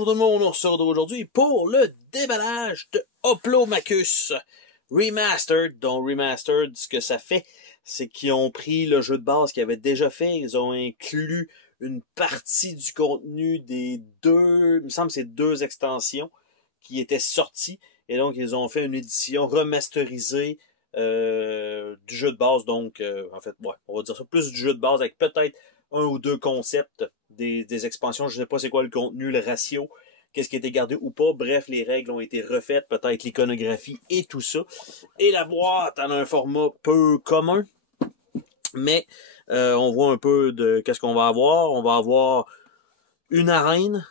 Bonjour tout le monde, on se retrouve aujourd'hui pour le déballage de Hoplomachus Remastered. Donc Remastered, ce que ça fait, c'est qu'ils ont pris le jeu de base qu'ils avaient déjà fait, ils ont inclus une partie du contenu des deux, il me semble que c'est deux extensions qui étaient sorties, et donc ils ont fait une édition remasterisée du jeu de base. Donc en fait, ouais, on va dire ça, plus du jeu de base avec peut-être un ou deux concepts des expansions. Je ne sais pas c'est quoi le contenu, le ratio, qu'est-ce qui a été gardé ou pas. Bref, les règles ont été refaites, peut-être l'iconographie et tout ça. Et la boîte en a un format peu commun, mais on voit un peu de qu'est-ce qu'on va avoir. On va avoir une arène,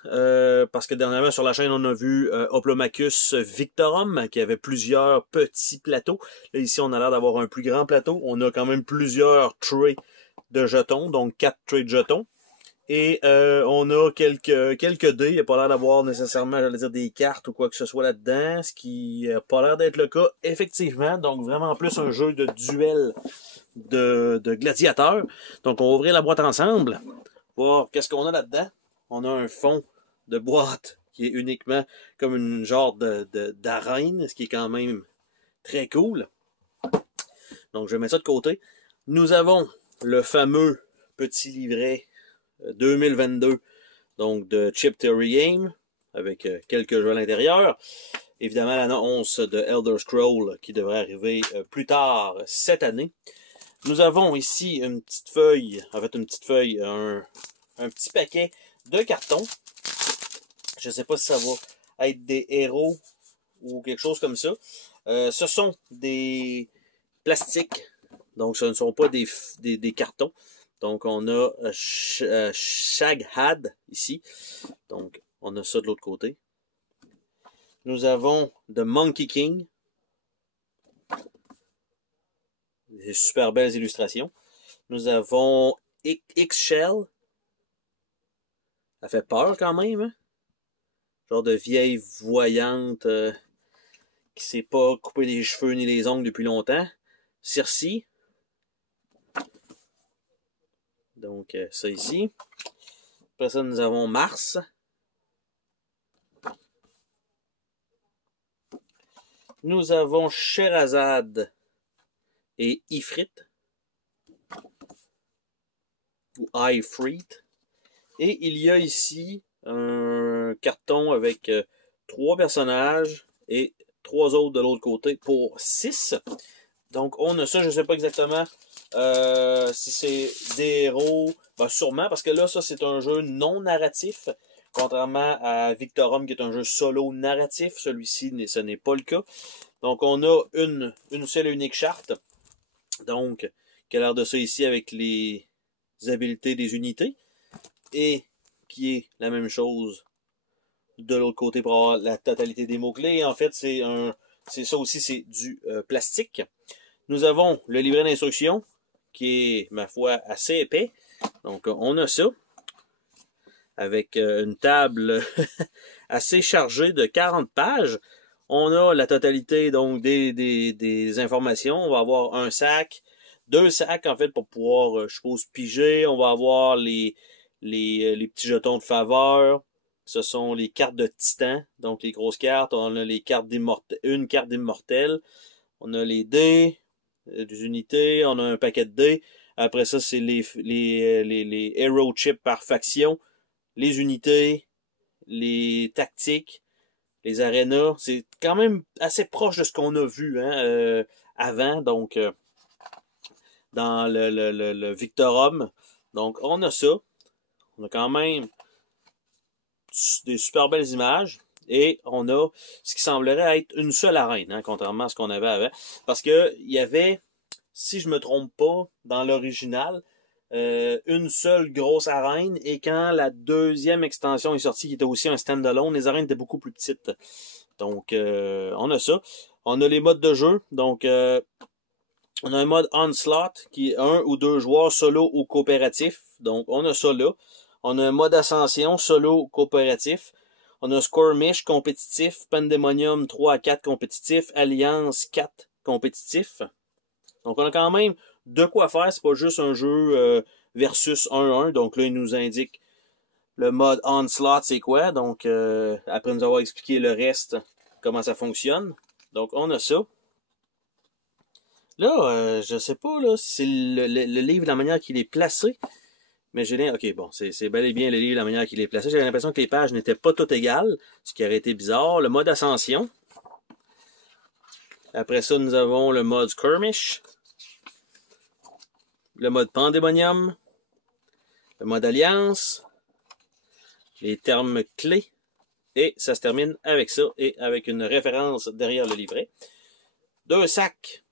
parce que dernièrement sur la chaîne on a vu Hoplomachus Victorum qui avait plusieurs petits plateaux. Là ici on a l'air d'avoir un plus grand plateau. On a quand même plusieurs trays de jetons, donc 4 trays de jetons. Et on a quelques dés. Il n'y a pas l'air d'avoir nécessairement, j'allais dire, des cartes ou quoi que ce soit là-dedans, ce qui n'a pas l'air d'être le cas, effectivement. Donc vraiment plus un jeu de duel de gladiateurs. Donc on va ouvrir la boîte ensemble, voir qu'est-ce qu'on a là-dedans. On a un fond de boîte qui est uniquement comme une genre d'arène, ce qui est quand même très cool. Donc je vais mettre ça de côté. Nous avons le fameux petit livret 2022, donc de Chip Theory Game, avec quelques jeux à l'intérieur. Évidemment, l'annonce de Elder Scrolls qui devrait arriver plus tard cette année. Nous avons ici une petite feuille, en fait une petite feuille, un petit paquet de cartons. Je ne sais pas si ça va être des héros ou quelque chose comme ça. Ce sont des plastiques, donc ce ne sont pas des cartons. Donc, on a Shaghad ici. Donc, on a ça de l'autre côté. Nous avons The Monkey King. Des super belles illustrations. Nous avons X-Shell. Ça fait peur quand même, hein? Genre de vieille voyante qui sait pas couper les cheveux ni les ongles depuis longtemps. Circe. Donc, ça ici. Après ça, nous avons Mars. Nous avons Sherazade et Ifrit. Ou Ifrit. Et il y a ici un carton avec 3 personnages et 3 autres de l'autre côté pour 6. Donc, on a ça, je ne sais pas exactement si c'est des héros, ben sûrement, parce que là, ça, c'est un jeu non narratif, contrairement à Victorum, qui est un jeu solo narratif. Celui-ci, ce n'est pas le cas. Donc, on a une seule et unique charte, donc, qui a l'air de ça ici avec les habiletés des unités, et qui est la même chose de l'autre côté pour avoir la totalité des mots-clés. En fait, c'est ça aussi, c'est du plastique. Nous avons le livret d'instruction, qui est, ma foi, assez épais. Donc, on a ça, avec une table assez chargée de 40 pages. On a la totalité donc des informations. On va avoir un sac, 2 sacs, en fait, pour pouvoir, je suppose, piger. On va avoir les petits jetons de faveur. Ce sont les cartes de titan, donc les grosses cartes. On a les cartes une carte d'immortel. On a les dés, des unités, on a un paquet de dés. Après ça, c'est les hero chips par faction, les unités, les tactiques, les arénas. C'est quand même assez proche de ce qu'on a vu avant, donc dans le Victorum. Donc, on a ça. On a quand même des super belles images. Et on a ce qui semblerait être une seule arène, hein, contrairement à ce qu'on avait avant. Parce que il y avait, si je me trompe pas, dans l'original, une seule grosse arène. Et quand la deuxième extension est sortie, qui était aussi un stand-alone, les arènes étaient beaucoup plus petites. Donc, on a ça. On a les modes de jeu. Donc, on a un mode Onslaught, qui est 1 ou 2 joueurs, solo ou coopératif. Donc, on a ça là. On a un mode Ascension, solo ou coopératif. On a Skirmish compétitif, Pandemonium 3 à 4 compétitif, Alliance 4 compétitif. Donc on a quand même de quoi faire, c'est pas juste un jeu versus 1-1. Donc là, il nous indique le mode Onslaught, c'est quoi. Donc, après nous avoir expliqué le reste, comment ça fonctionne. Donc, on a ça. Là, je sais pas là, si c'est le livre, la manière qu'il est placé. Mais j'ai ok, bon, c'est bel et bien le livre, la manière qu'il est placé. J'avais l'impression que les pages n'étaient pas toutes égales, ce qui aurait été bizarre. Le mode Ascension. Après ça, nous avons le mode Skirmish. Le mode Pandemonium. Le mode Alliance. Les termes clés. Et ça se termine avec ça et avec une référence derrière le livret. 2 sacs.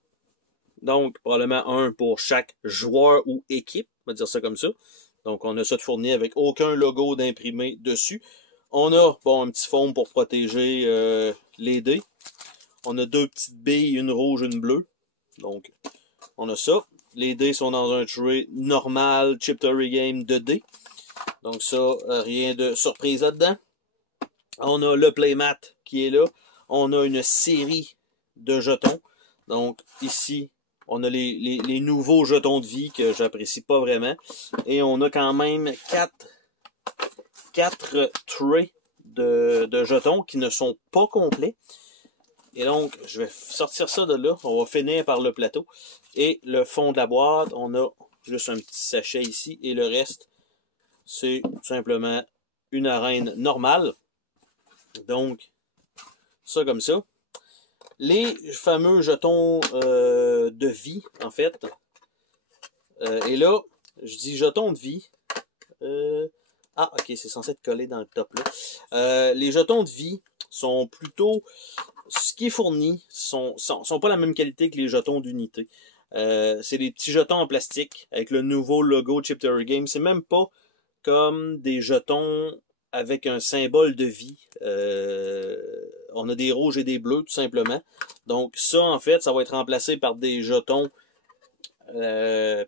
Donc, probablement un pour chaque joueur ou équipe. On va dire ça comme ça. Donc, on a ça de fourni avec aucun logo d'imprimé dessus. On a, bon, un petit fond pour protéger les dés. On a 2 petites billes, une rouge, une bleue. Donc, on a ça. Les dés sont dans un tray normal, Chip Theory Game de dés. Donc ça, rien de surprise là-dedans. On a le playmat qui est là. On a une série de jetons. Donc ici, on a les nouveaux jetons de vie que j'apprécie pas vraiment. Et on a quand même 4 trays de jetons qui ne sont pas complets. Et donc, je vais sortir ça de là. On va finir par le plateau. Et le fond de la boîte, on a juste un petit sachet ici. Et le reste, c'est tout simplement une arène normale. Donc, ça comme ça. Les fameux jetons de vie, en fait. Et là, je dis jetons de vie. Ah, ok, c'est censé être collé dans le top là. Les jetons de vie sont plutôt... Ce qui est fourni sont pas la même qualité que les jetons d'unité. C'est des petits jetons en plastique avec le nouveau logo Chip Theory Game. C'est même pas comme des jetons avec un symbole de vie. On a des rouges et des bleus, tout simplement. Donc ça, en fait, ça va être remplacé par des jetons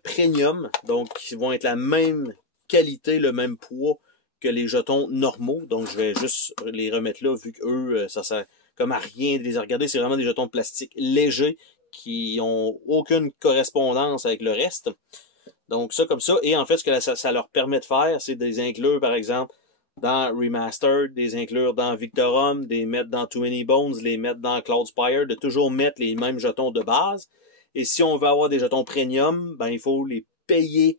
premium. Donc, qui vont être la même qualité, le même poids que les jetons normaux. Donc, je vais juste les remettre là, vu qu'eux, ça sert comme à rien de les regarder. C'est vraiment des jetons de plastique légers qui ont aucune correspondance avec le reste. Donc, ça comme ça. Et en fait, ce que ça leur permet de faire, c'est de les inclure, par exemple, dans Remastered, des inclure dans Victorum, des mettre dans Too Many Bones, les mettre dans Cloudspire, de toujours mettre les mêmes jetons de base. Et si on veut avoir des jetons premium, ben il faut les payer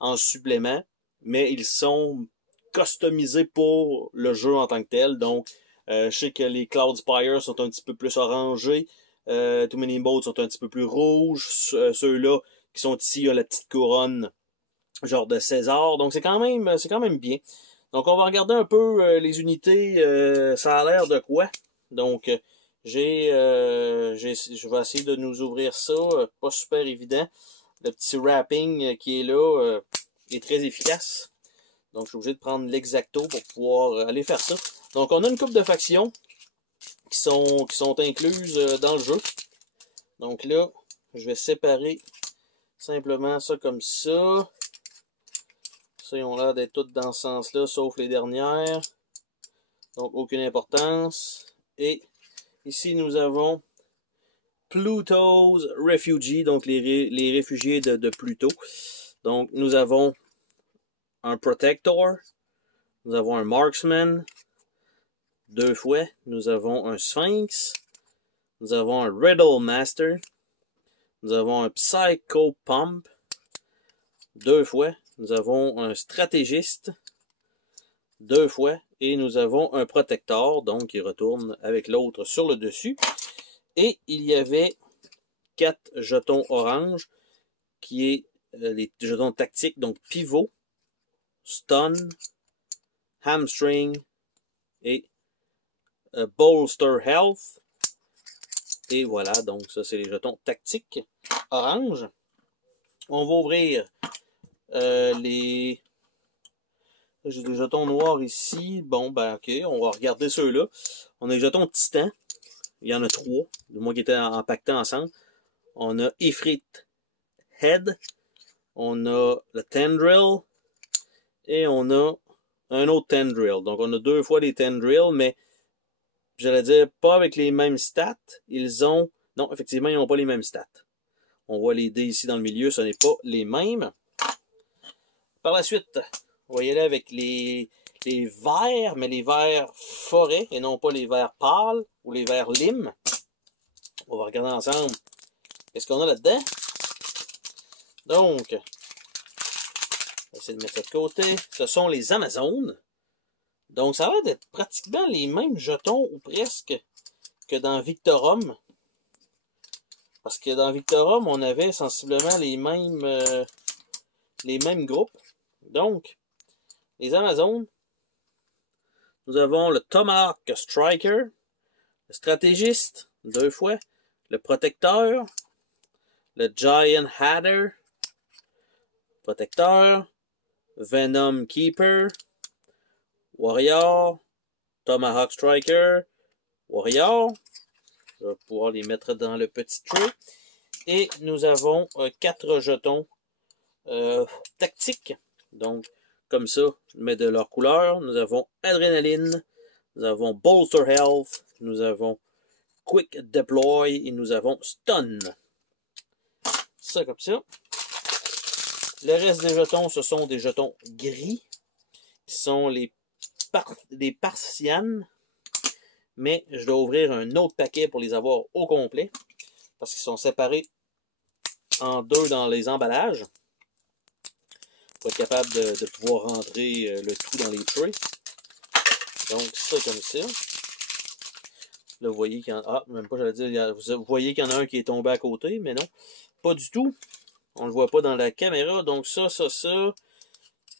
en supplément, mais ils sont customisés pour le jeu en tant que tel. Donc, je sais que les Cloudspire sont un petit peu plus orangés, Too Many Bones sont un petit peu plus rouges, ceux-là qui sont ici, il y a la petite couronne genre de César, donc c'est quand même bien. Donc on va regarder un peu les unités, ça a l'air de quoi. Donc je vais essayer de nous ouvrir ça, pas super évident. Le petit wrapping qui est là est très efficace. Donc je suis obligé de prendre l'exacto pour pouvoir aller faire ça. Donc on a une couple de factions qui sont incluses dans le jeu. Donc là, je vais séparer simplement ça comme ça. Ça, ils ont l'air d'être toutes dans ce sens-là, sauf les dernières. Donc, aucune importance. Et ici, nous avons Pluto's Refugee, donc les réfugiés de Pluto. Donc, nous avons un Protector. Nous avons un Marksman. 2 fois. Nous avons un Sphinx. Nous avons un Riddle Master. Nous avons un Psycho Pump. 2 fois. Nous avons un stratégiste 2 fois et nous avons un protecteur, donc qui retourne avec l'autre sur le dessus. Et il y avait 4 jetons orange qui est les jetons tactiques, donc pivot, stun, hamstring et bolster health. Et voilà, donc ça c'est les jetons tactiques orange. On va ouvrir j'ai des jetons noirs ici. Bon, ben ok, on va regarder ceux-là. On a les jetons titan. Il y en a 3, du moins qui étaient empaquetés ensemble. On a Ifrit Head. On a le Tendril. Et on a un autre Tendril. Donc on a 2 fois les Tendrils, mais j'allais dire pas avec les mêmes stats. Non, effectivement, ils n'ont pas les mêmes stats. On voit les dés ici dans le milieu, ce n'est pas les mêmes. Par la suite, on va y aller avec les les verts, mais les verts forêt et non pas les verts pâles ou les verts lime. On va regarder ensemble qu'est-ce qu'on a là-dedans. Donc, on va essayer de mettre ça de côté. Ce sont les Amazones. Donc, ça va d'être pratiquement les mêmes jetons ou presque que dans Victorum. Parce que dans Victorum, on avait sensiblement les mêmes groupes. Donc, les Amazones, nous avons le Tomahawk Striker, le Stratégiste, 2 fois, le Protecteur, le Giant Hatter, Protecteur, Venom Keeper, Warrior, Tomahawk Striker, Warrior. Je vais pouvoir les mettre dans le petit tray. Et nous avons 4 jetons tactiques. Donc, comme ça, mais de leur couleur. Nous avons Adrénaline, nous avons Bolster Health, nous avons Quick Deploy et nous avons Stun. Ça comme ça. Le reste des jetons, ce sont des jetons gris, qui sont les Parsianes. Mais je dois ouvrir un autre paquet pour les avoir au complet, parce qu'ils sont séparés en 2 dans les emballages, pour être capable de pouvoir rentrer le tout dans les trays. Donc ça comme ça. Là vous voyez qu'il y en a... Ah, même pas j'allais dire, vous voyez qu'il y en a un qui est tombé à côté, mais non, pas du tout. On le voit pas dans la caméra, donc ça.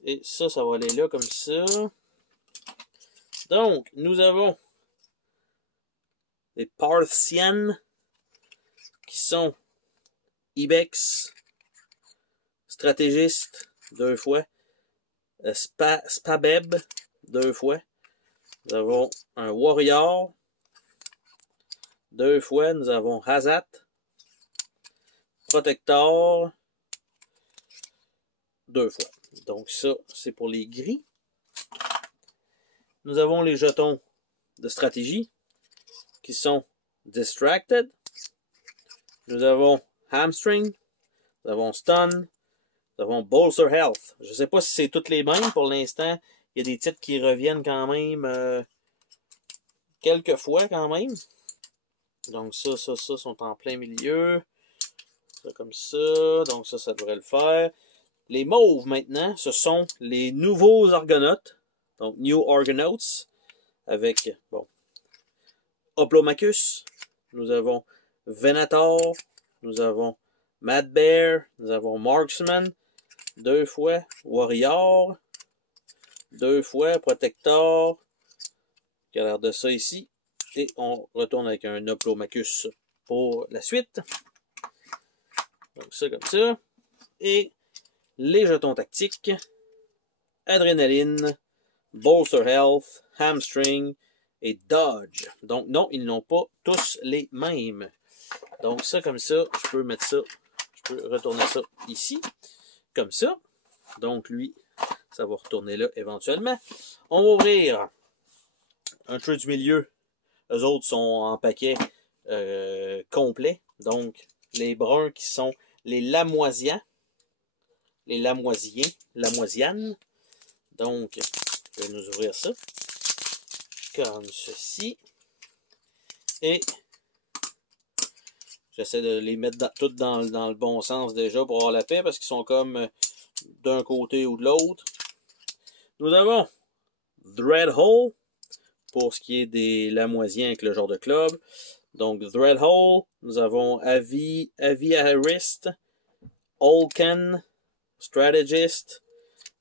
Et ça va aller là comme ça. Donc, nous avons les Parthian, qui sont Ibex, Stratégiste, 2 fois, Spabeb, 2 fois. Nous avons un Warrior, 2 fois. Nous avons Hazat, Protector, 2 fois. Donc ça, c'est pour les gris. Nous avons les jetons de stratégie, qui sont Distracted. Nous avons Hamstring. Nous avons Stun. Nous avons Bolster Health. Je ne sais pas si c'est toutes les mêmes pour l'instant. Il y a des titres qui reviennent quand même quelques fois quand même. Donc ça sont en plein milieu. Ça comme ça. Donc ça devrait le faire. Les mauves maintenant, ce sont les nouveaux Argonautes. Donc New Argonauts. Avec, bon, Hoplomachus, nous avons Venator, nous avons Mad Bear, nous avons Marksman, 2 fois, Warrior, 2 fois, Protector, qui a l'air de ça ici, et on retourne avec un Hoplomachus pour la suite. Donc ça comme ça, et les jetons tactiques, Adrénaline, Bolster Health, Hamstring, et Dodge. Donc non, ils n'ont pas tous les mêmes. Donc ça comme ça, je peux mettre ça, je peux retourner ça ici, comme ça. Donc lui, ça va retourner là éventuellement. On va ouvrir un tray du milieu. Eux autres sont en paquet complet. Donc les bruns qui sont les Lamoisiens, les Lamoisianes. Donc, je vais nous ouvrir ça. Comme ceci. Et j'essaie de les mettre toutes dans le bon sens déjà pour avoir la paix, parce qu'ils sont comme d'un côté ou de l'autre. Nous avons Dreadhole, pour ce qui est des Lamoisiens avec le genre de club. Donc Dreadhole, nous avons Aviarist, Holken, Strategist,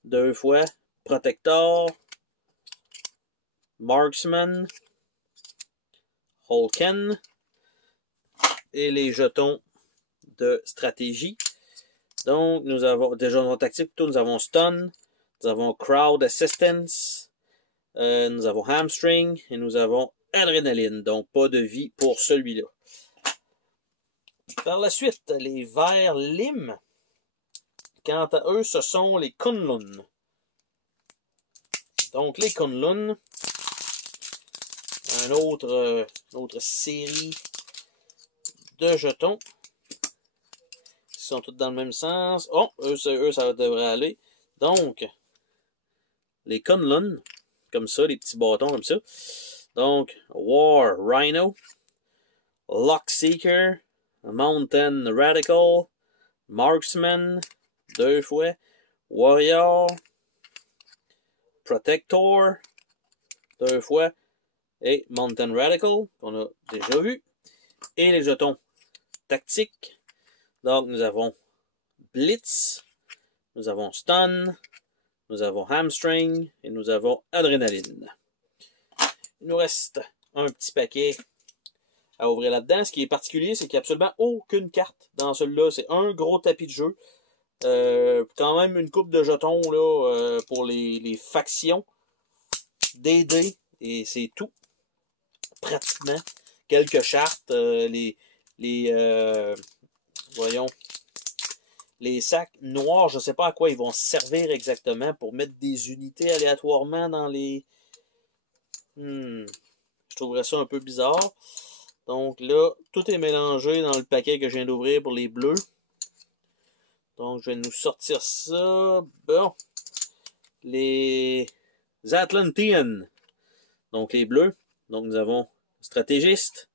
2 fois, Protector, Marksman, Holken, et les jetons de stratégie. Donc, nous avons des jetons tactiques, plutôt, nous avons Stun, nous avons Crowd Assistance, nous avons Hamstring, et nous avons Adrénaline. Donc, pas de vie pour celui-là. Par la suite, les verts Lim. Quant à eux, ce sont les Kunlun. Donc, les Kunlun, une autre série de jetons qui sont tous dans le même sens. Oh, eux ça devrait aller. Donc, les Kunlun, comme ça, les petits bâtons comme ça. Donc, War Rhino, Lockseeker, Mountain Radical, Marksman, 2 fois, Warrior, Protector, 2 fois, et Mountain Radical, qu'on a déjà vu. Et les jetons tactiques. Donc, nous avons Blitz, nous avons Stun, nous avons Hamstring et nous avons Adrénaline. Il nous reste un petit paquet à ouvrir là-dedans. Ce qui est particulier, c'est qu'il n'y a absolument aucune carte dans celui-là. C'est un gros tapis de jeu. Quand même une coupe de jetons là, pour les factions. Des dés, et c'est tout. Pratiquement. Quelques chartes. Voyons. Les sacs noirs, je ne sais pas à quoi ils vont servir exactement pour mettre des unités aléatoirement dans les... Je trouverais ça un peu bizarre. Donc là, tout est mélangé dans le paquet que je viens d'ouvrir pour les bleus. Donc je vais nous sortir ça. Bon. Les Atlanteans. Donc les bleus. Donc nous avons Stratégiste.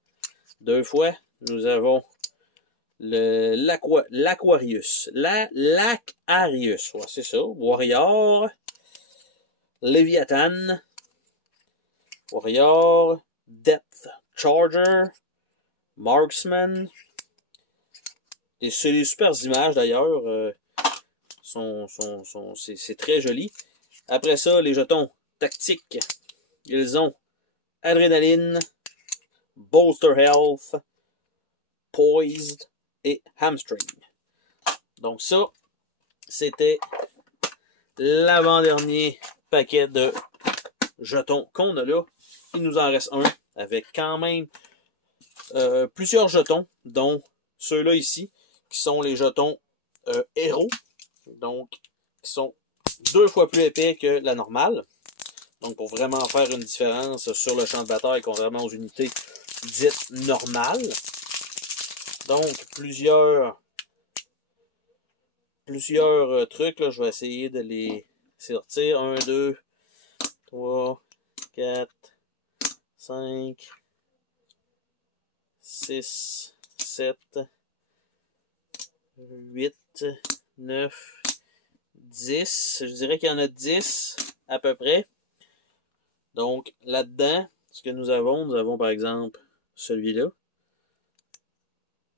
2 fois. Nous avons l'Aquarius. L'Acarius. Ouais, c'est ça. Warrior. Léviathan. Warrior. Depth Charger. Marksman. C'est des super images d'ailleurs. C'est très joli. Après ça, les jetons tactiques. Ils ont Adrénaline, Bolster Health, Poised et Hamstring. Donc ça, c'était l'avant-dernier paquet de jetons qu'on a là. Il nous en reste un avec quand même plusieurs jetons, dont ceux-là ici, qui sont les jetons héros. Donc, qui sont 2 fois plus épais que la normale. Donc, pour vraiment faire une différence sur le champ de bataille, contrairement aux unités dites normales. Donc, plusieurs trucs. Là, je vais essayer de les sortir. 1, 2, 3, 4, 5, 6, 7, 8, 9, 10. Je dirais qu'il y en a 10 à peu près. Donc, là-dedans, ce que nous avons par exemple celui-là.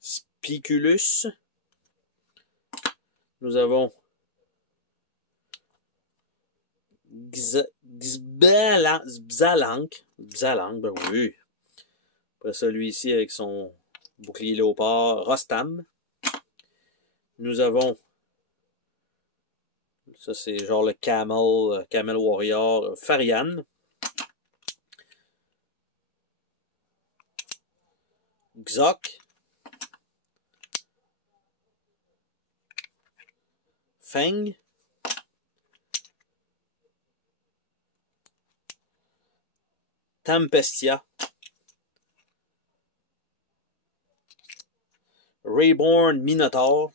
Spiculus. Nous avons Bzalank, ben oui. Après celui-ci avec son bouclier léopard, Rostam. Nous avons, ça c'est genre le Camel Warrior, Farian. Xok. Feng. Tempestia. Reborn Minotaur.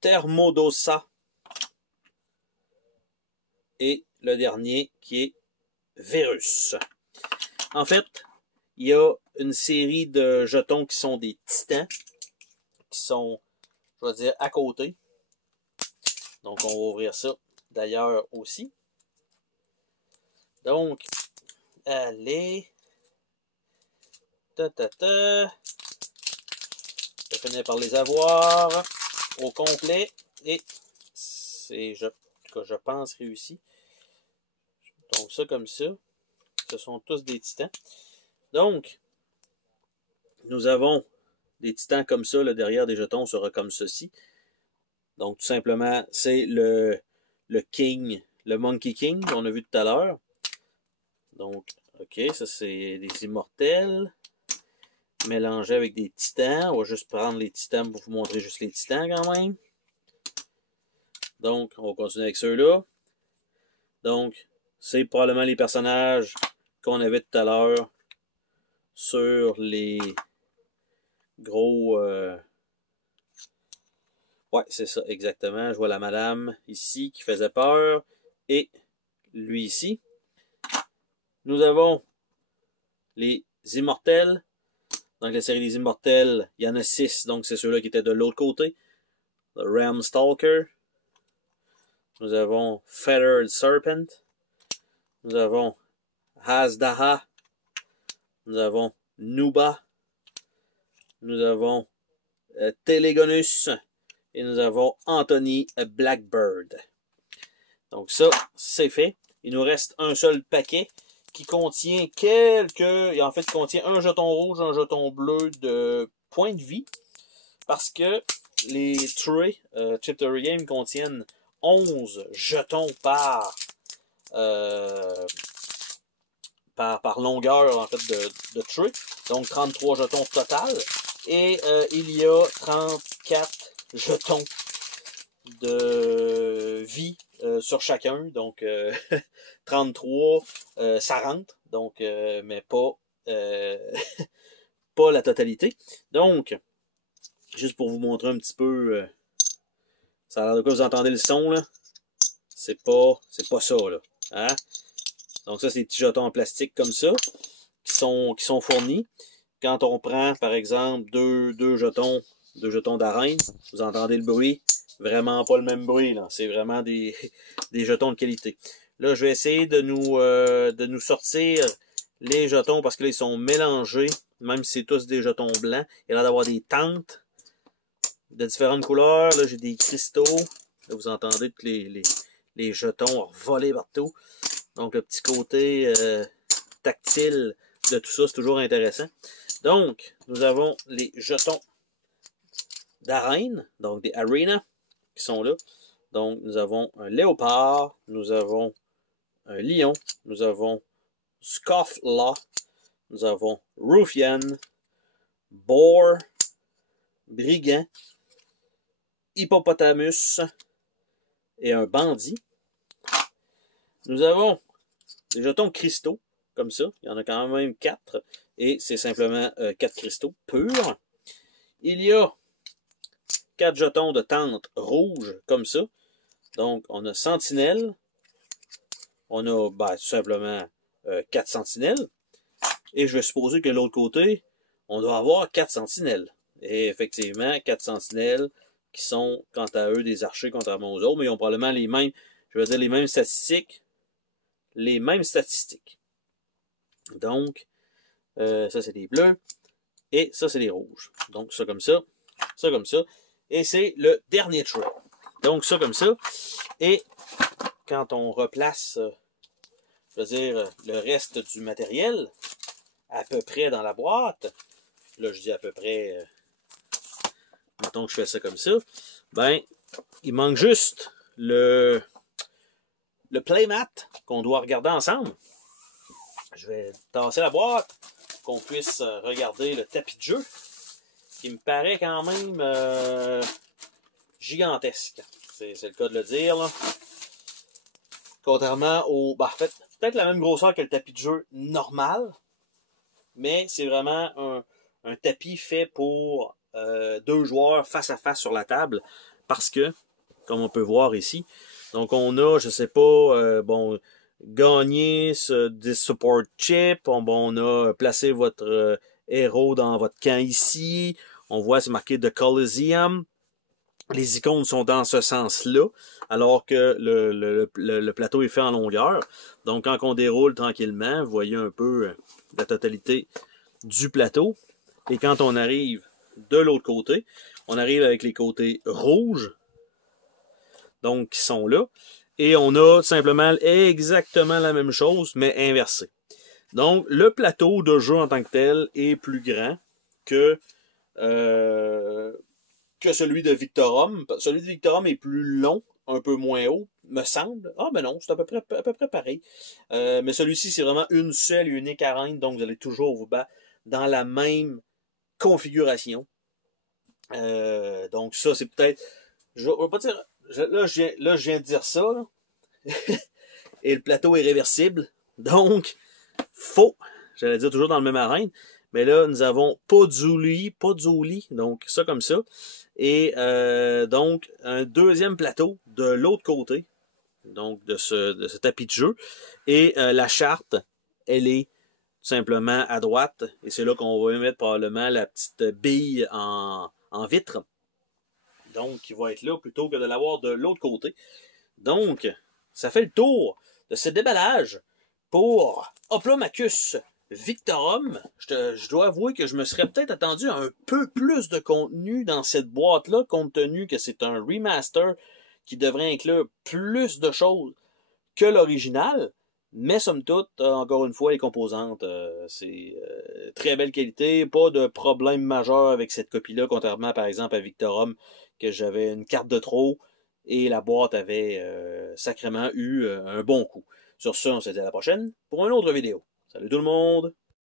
Thermodosa. Et le dernier qui est Virus. En fait, il y a une série de jetons qui sont des titans, qui sont, je vais dire, à côté. Donc, on va ouvrir ça d'ailleurs aussi. Donc, allez. Je vais finir par les avoir au complet. Et c'est, en tout cas, je pense, réussi. Donc, ça comme ça. Ce sont tous des titans. Donc, nous avons des titans comme ça. Là, derrière des jetons sera comme ceci. Donc, tout simplement, c'est le King, le Monkey King qu'on a vu tout à l'heure. Donc, ok, ça c'est des immortels mélangés avec des titans. On va juste prendre les titans pour vous montrer juste les titans quand même. Donc, on va continuer avec ceux-là. Donc, c'est probablement les personnages qu'on avait tout à l'heure sur les gros Ouais, c'est ça, exactement. Je vois la madame ici qui faisait peur. Et lui ici. Nous avons les Immortels. Dans la série des Immortels, il y en a 6, donc c'est ceux-là qui étaient de l'autre côté. Le Ram Stalker. Nous avons Feathered Serpent. Nous avons Hazdaha. Nous avons Nuba. Nous avons Telegonus. Et nous avons Anthony Blackbird. Donc ça, c'est fait. Il nous reste un seul paquet qui contient en fait, contient un jeton rouge, un jeton bleu de points de vie. Parce que les trays Chip Theory Game contiennent 11 jetons par longueur en fait de tray. Donc 33 jetons total. Et il y a 34 jetons de vie sur chacun. Donc 33, ça rentre. Donc, mais pas, pas la totalité. Donc, juste pour vous montrer un petit peu, ça a l'air de quoi vous entendez le son, là. C'est pas ça, là. Hein? Donc ça, c'est des petits jetons en plastique comme ça, qui sont fournis. Quand on prend, par exemple, deux jetons d'arène, vous entendez le bruit. Vraiment pas le même bruit, là. C'est vraiment des jetons de qualité. Là, je vais essayer de nous sortir les jetons parce que là, ils sont mélangés, même si c'est tous des jetons blancs. Il y a l'air d'avoir des tentes de différentes couleurs. Là, j'ai des cristaux. Là, vous entendez tous les jetons volés partout. Donc, le petit côté tactile de tout ça, c'est toujours intéressant. Donc, nous avons les jetons d'arène, donc des arenas, qui sont là. Donc, nous avons un léopard, nous avons un lion, nous avons Scofflaw, nous avons Ruffian, Boar, Brigand, Hippopotamus et un bandit. Nous avons des jetons cristaux, comme ça. Il y en a quand même 4. Et c'est simplement 4 cristaux purs. Il y a 4 jetons de tente rouge, comme ça. Donc, on a Sentinelle. On a tout simplement 4 sentinelles. Et je vais supposer que de l'autre côté, on doit avoir 4 sentinelles. Et effectivement, 4 sentinelles qui sont, quant à eux, des archers contrairement aux autres, mais ils ont probablement les mêmes, je veux dire, les mêmes statistiques. Les mêmes statistiques. Donc, ça c'est des bleus. Et ça c'est des rouges. Donc, ça comme ça. Ça comme ça. Et c'est le dernier tray. Donc, ça comme ça. Et quand on replace, je veux dire, le reste du matériel, à peu près dans la boîte, là je dis à peu près, mettons que je fais ça comme ça, ben, il manque juste le playmat qu'on doit regarder ensemble. Je vais tasser la boîte pour qu'on puisse regarder le tapis de jeu, qui me paraît quand même gigantesque. C'est le cas de le dire, là. Contrairement au... en fait, peut-être la même grosseur que le tapis de jeu normal, mais c'est vraiment un tapis fait pour 2 joueurs face à face sur la table, parce que, comme on peut voir ici, donc on a, je sais pas, gagné des support chips, on a placé votre héros dans votre camp ici, on voit c'est marqué The Coliseum, les icônes sont dans ce sens-là, alors que le plateau est fait en longueur. Donc quand on déroule tranquillement, vous voyez un peu la totalité du plateau. Et quand on arrive de l'autre côté, on arrive avec les côtés rouges, donc qui sont là. Et on a simplement exactement la même chose, mais inversée. Donc, le plateau de jeu en tant que tel est plus grand que celui de Victorum. Celui de Victorum est plus long, un peu moins haut, me semble. Ah, ben non, c'est à peu près pareil. Mais celui-ci, c'est vraiment une seule et unique arène, donc vous allez toujours vous battre dans la même configuration. Donc, ça, c'est peut-être... Je vais pas dire... Là, je viens de dire ça, là. Et le plateau est réversible. Donc, j'allais dire toujours dans le même arène, Mais là, nous avons Podzoli, donc ça comme ça. Et donc, un deuxième plateau de l'autre côté, donc de ce tapis de jeu. Et la charte, elle est tout simplement à droite. Et c'est là qu'on va mettre probablement la petite bille en vitre. Donc, qui va être là plutôt que de l'avoir de l'autre côté. Donc, ça fait le tour de ce déballage pour Hoplomachus Victorum. Je dois avouer que je me serais peut-être attendu à un peu plus de contenu dans cette boîte-là, compte tenu que c'est un remaster qui devrait inclure plus de choses que l'original. Mais somme toute, encore une fois, les composantes, c'est très belle qualité, pas de problème majeur avec cette copie-là, contrairement par exemple à Victorum, que j'avais une carte de trop et la boîte avait sacrément eu un bon coup. Sur ce, on se dit à la prochaine pour une autre vidéo. Salut tout le monde!